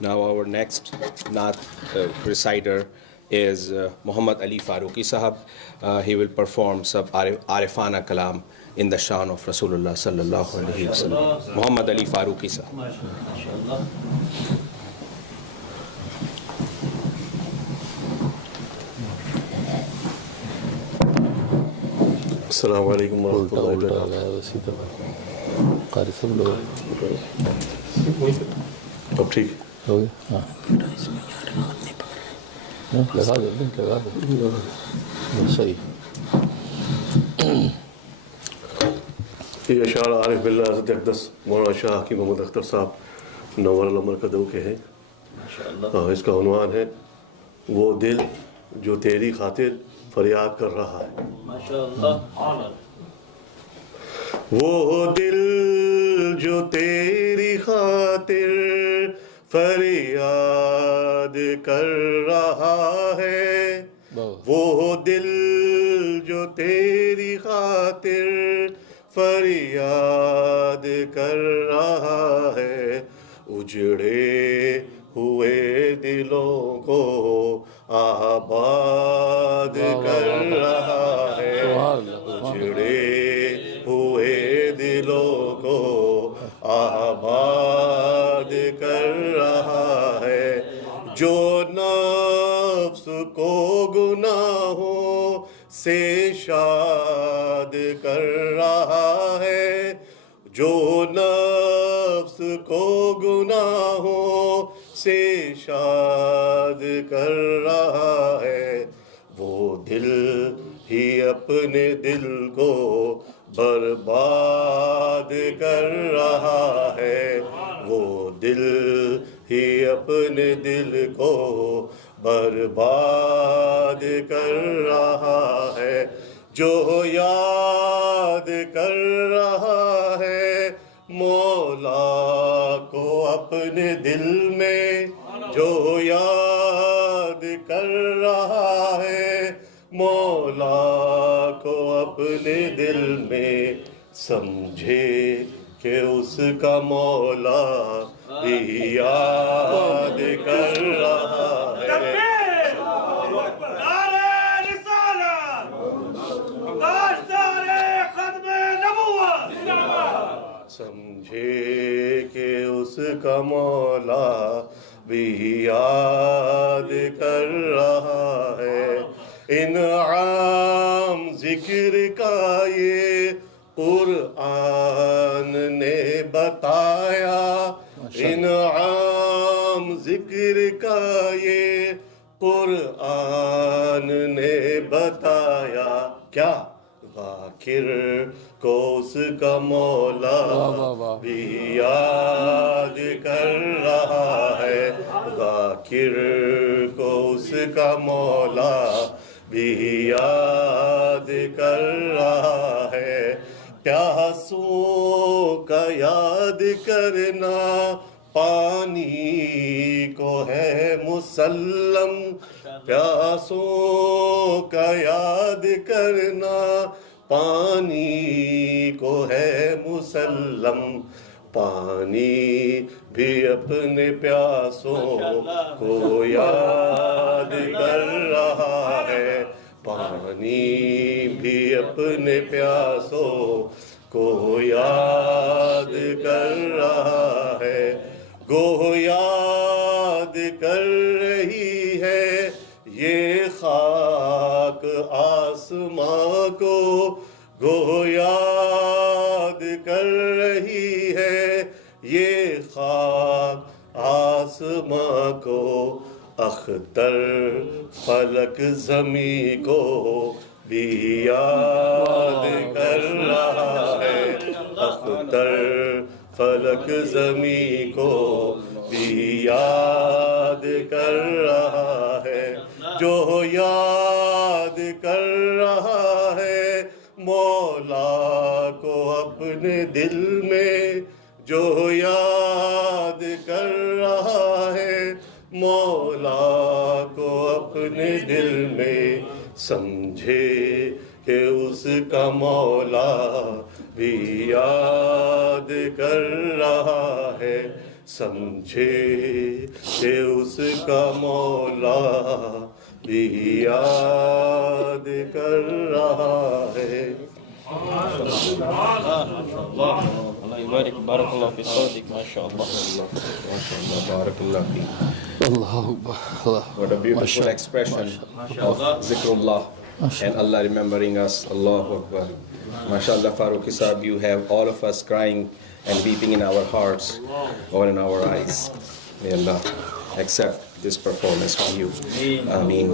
Now our next Naat reciter is Muhammad Ali Farooqi Sahab. He will perform sab Arifana Kalam in the shan of Rasulullah sallallahu alaihi wasallam. Muhammad Ali Farooqi Sahab. السلام علیکم ورحمۃ اللہ وبرکاتہ. قاری صاحب لوگ اب ٹھیک ہو گیا؟ لگا دو صحیح. یہ اشعار عارف باللہ حضرت اقدس مولانا شاہ حکیم محمد اختر صاحب نور العمر کدو کے ہیں. اس کا عنوان ہے وہ دل جو تیری خاطر فریاد کر رہا ہے. وہ دل جو تیری خاطر فریاد کر رہا ہے. وہ دل جو تیری خاطر فریاد کر رہا ہے. اجڑے ہوئے دلوں کو آباد کر رہا ہے. اجڑے ہوئے دلوں کو آباد کر رہا ہے. جو نفس کو گناہوں سے شاد کر رہا ہے. جو نفس کو گناہوں سے شاد کر رہا ہے. وہ دل ہی اپنے دل کو برباد کر رہا ہے. وہ دل ہی اپنے دل کو برباد کر رہا ہے. جو یاد کر رہا ہے مولا کو اپنے دل میں. جو یاد کر رہا ہے مولا کو اپنے دل میں. سمجھے کہ اس کا مولا بھی یاد کر رہا ہے. سمجھے کہ اس کا مولا بھی یاد کر رہا ہے. انعام ذکر کا یہ قرآن نے بتایا. انعام ذکر کا یہ قرآن نے بتایا. کیا ذاکر کو اس کا مولا بھی یاد کر رہا ہے. ذاکر کو اس کا مولا بھی یاد کر رہا ہے. پیاسوں کا یاد کرنا پانی کو ہے مسلم. پیاسوں کا یاد کرنا پانی کو ہے مسلم. پانی بھی اپنے پیاسوں کو یاد کر رہا ہے. پانی بھی اپنے پیاسوں کو یاد کر رہا ہے. گو یاد کر رہی ہے یہ خاک آسماں کو. گو یاد کر رہی ہے یہ خاک آسماں کو. اختر فلک زمیں کو بھی یاد کر رہا ہے. اختر فلک زمیں کو بھی یاد کر رہا ہے. جو یاد کر رہا ہے مولا کو اپنے دل میں. جو یاد کر رہا ہے مولا کو اپنے دل میں. سمجھے کہ اس کا مولا بھی یاد کر رہا ہے. سمجھے کہ اس کا مولا بھی یاد کر رہا ہے. Allah يبارك بارك الله في صوتك ما شاء الله. MashaAllah, barakallah feek. Allahu Akbar. What a beautiful expression of zikrullah and Allah remembering us. Allahu Akbar. MashaAllah, Farooqi Sahab, you have all of us crying and weeping in our hearts or in our eyes. May Allah accept this performance from you. Ameen.